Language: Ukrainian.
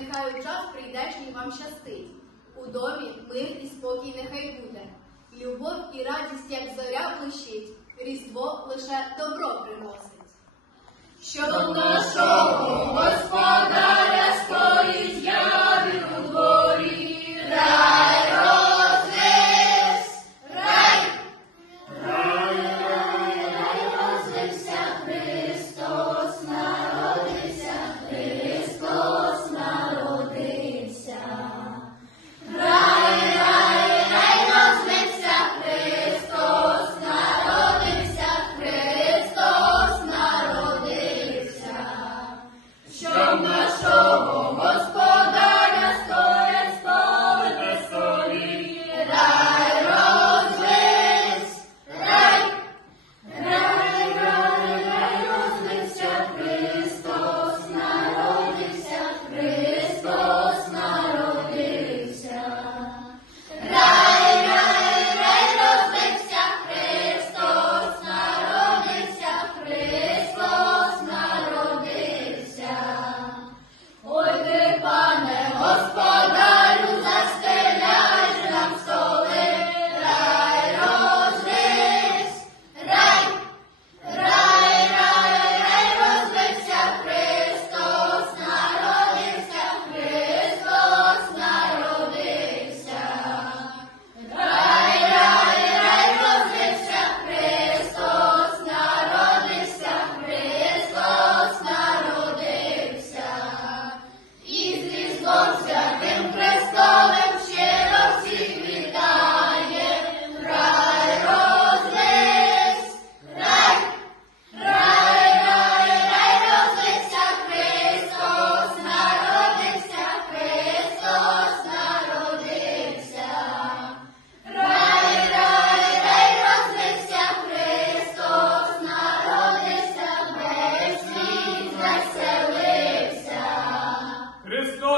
нехай у час прийдешній вам щастить. У домі мир і спокій нехай буде. Любов і радість, як зоря блищить, Різдво лише добро приносить. Що нашого